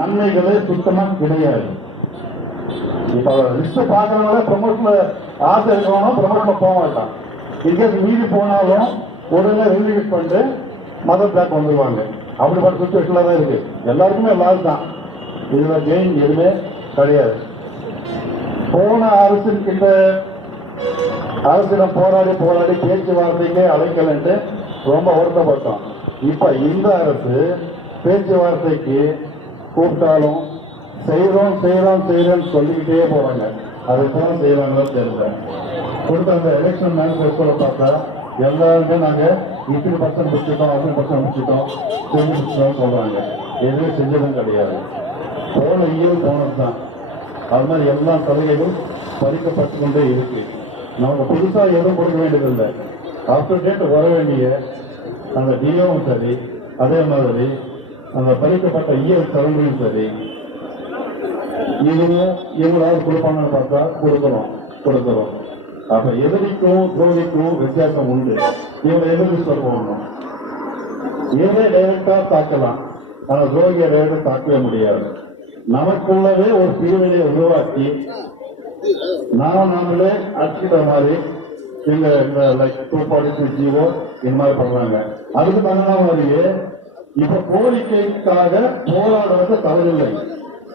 நன்மைகளே சுத்தமா கிடையாது. இப்ப லிஸ்ட் பாக்குறவங்கள ப்ரொமோஷன்ல ஆசை இருக்கிறவங்க ப்ரொமோஷன்ல போக மாட்டான் எங்கேயாவது மீறி போனாலும் உடனே ரிலீவ் பண்ணிட்டு மதர் பேக் வந்துருவாங்க. அப்படிப்பட்ட சுச்சுவேஷன்ல தான் இருக்கு. எல்லாருக்குமே லாஸ் தான். இதுல கெயின் எதுவுமே கிடையாது. போன அரசின் கிட்ட அரசிடம் போராடி போராடி பேச்சுவார்த்தைக்கே அழைக்கலன்ட்டு ரொம்ப வருத்தப்பட்டோம். இப்ப இந்த அரசு பேச்சுவார்த்தைக்கு கூப்பிட்டாலும் செய்யறோம் செய்யறோம் செய்யறோம்னு சொல்லிக்கிட்டே போறாங்க. அதுதான் செய்யறாங்களோ தெரியல. கொடுத்த அந்த எலெக்ஷன் மேனிஃபெஸ்டோல பார்த்தா எல்லாருமே நாங்க இத்தனை பர்சன்ட் முடிச்சிட்டோம் அத்தனை பர்சன்ட் முடிச்சிட்டோம் செஞ்சு முடிச்சிட்டோம் சொல்றாங்க. எதுவும் செஞ்சதும் கிடையாது. போன இயல் போனது தான். அது மாதிரி எல்லா சலுகைகளும் பறிக்கப்பட்டு கொண்டே இருக்கு. நமக்கு புதுசா எதுவும் கொடுக்க வேண்டியதில்லை. ஆஃப்டர் டேட் வர வேண்டிய அந்த டிஓவும் சரி அதே மாதிரி அந்த பறிக்கப்பட்ட இயல் சலுகையும் சரி இதுவும் இவங்களாவது கொடுப்பாங்கன்னு பார்த்தா கொடுக்கணும் கொடுக்கிறோம் அப்ப எதிரிக்கும் துரோகிக்கும் வித்தியாசம் உண்டு. இவங்க எதிர்த்து சொல்லணும் இவங்க டைரக்டா தாக்கலாம். ஆனா துரோகிய டைரக்டா தாக்கவே முடியாது. நமக்குள்ளவே ஒரு பிரிவினையை உருவாக்கி நாம நாமளே அடிச்சுக்கிற மாதிரி இந்த லைக் டூ பாலிசி ஜீவோ இந்த மாதிரி பண்றாங்க அதுக்கு தகுந்த மாதிரியே இப்ப கோரிக்கைக்காக போராடுறது தவறில்லை.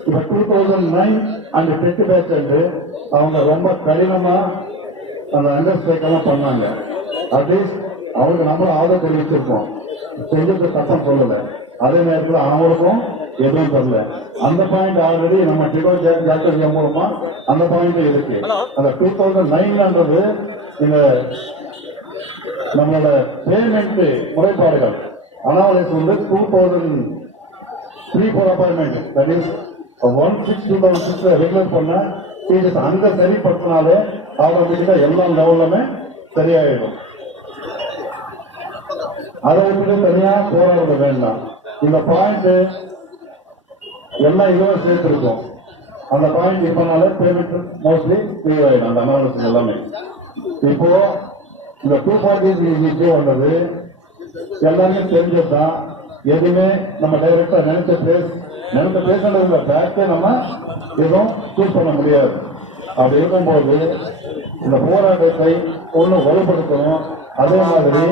இப்ப டூ தௌசண்ட் நைன் அந்த டெட் பேட்ச் அன்று அவங்க ரொம்ப கடினமா அந்த அண்டர்ஸ்டேக் எல்லாம் பண்ணாங்க. அட்லீஸ்ட் அவங்க நம்ம ஆதரவு தெரிவிச்சிருக்கோம். செஞ்சது தப்பம் சொல்லல. அதே நேரத்தில் அவங்களுக்கும் எதுவும் தரல அந்த பாயிண்ட் ஆல்ரெடி நம்ம டிகோ ஜாக்கிரதை மூலமா அந்த பாயிண்ட் இருக்கு. அந்த டூ தௌசண்ட் நைன்லன்றது இந்த நம்மளோட பேமெண்ட் முறைப்பாடுகள். அனாவலிஸ் வந்து two thousand three four appointment that is one six two thousand six regular பண்ண ஃபீஸஸ் அங்க சரிப்படுத்தினாலே ஆட்டோமேட்டிக்கா எல்லா லெவலுமே சரியாயிடும். அதை விட்டு தனியா போராட வேண்டாம். இந்த பாயிண்ட் எல்லாம் இதுவும் சேர்த்துருக்கோம். அந்த பாயிண்ட் இப்பனாலே பேமெண்ட் மோஸ்ட்லி கிளியர் ஆயிடும். அந்த அனாலிசிஸ் எல்லாமே. இப்போ இந்த டூ ஃபார்ட்டி வந்தது எல்லாமே தெரிஞ்சதுதான் எதுவுமே நம்ம டைரக்டா நினைச்ச பேஸ் நினைச்ச பேசுறதுல பேக்கே நம்ம எதுவும் சூஸ் பண்ண முடியாது. அப்படி இருக்கும்போது இந்த போராட்டத்தை ஒண்ணு வலுப்படுத்தணும். அதே மாதிரி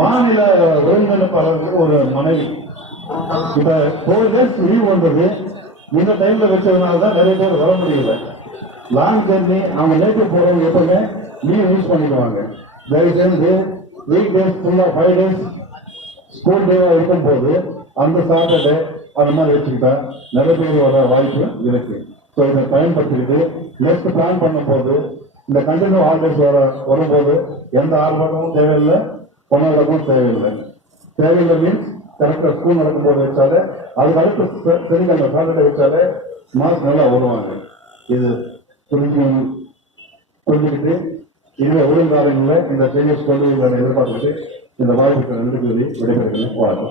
மாநில ஒருங்கிணைப்பாளருக்கு ஒரு மனைவி. இப்ப ஃபோர் டேஸ் லீவ் வந்தது. இந்த டைம்ல வச்சதுனால தான் நிறைய பேர் வர முடியல. லாங் ஜெர்னி அவங்க நேற்று போறவங்க எப்பவுமே லீவ் யூஸ் பண்ணிக்குவாங்க தயவு செஞ்சு வீக் டேஸ் ஃபுல்லாக ஃபைவ் டேஸ் ஸ்கூல் டேவாக இருக்கும்போது அந்த சாட்டர்டே அந்த மாதிரி வச்சுக்கிட்டா நிறைய பேர் வர வாய்ப்பு இருக்கு. ஸோ இதை பயன்படுத்திக்கிட்டு நெக்ஸ்ட் பிளான் பண்ணும்போது இந்த கண்டினியூ ஹாலிடேஸ் வர வரும்போது எந்த ஆர்ப்பாட்டமும் தேவையில்லை பொண்ணாடமும் தேவையில்லை. தேவையில்லை மீன்ஸ் கரெக்டாக ஸ்கூல் நடக்கும்போது வச்சாலே அதுக்கு அடுத்து தெரிஞ்ச அந்த சாட்டர்டே வச்சாலே மார்க் நல்லா வருவாங்க இது புரிஞ்சு புரிஞ்சுக்கிட்டு இந்த ஒழுங்காரங்களில் இந்த செய்தி கொண்டு எதிர்பார்த்துட்டு இந்த வாய்ப்புக்கு நன்றி கூறி விடைபெறுகிறேன் வாழ்க்கை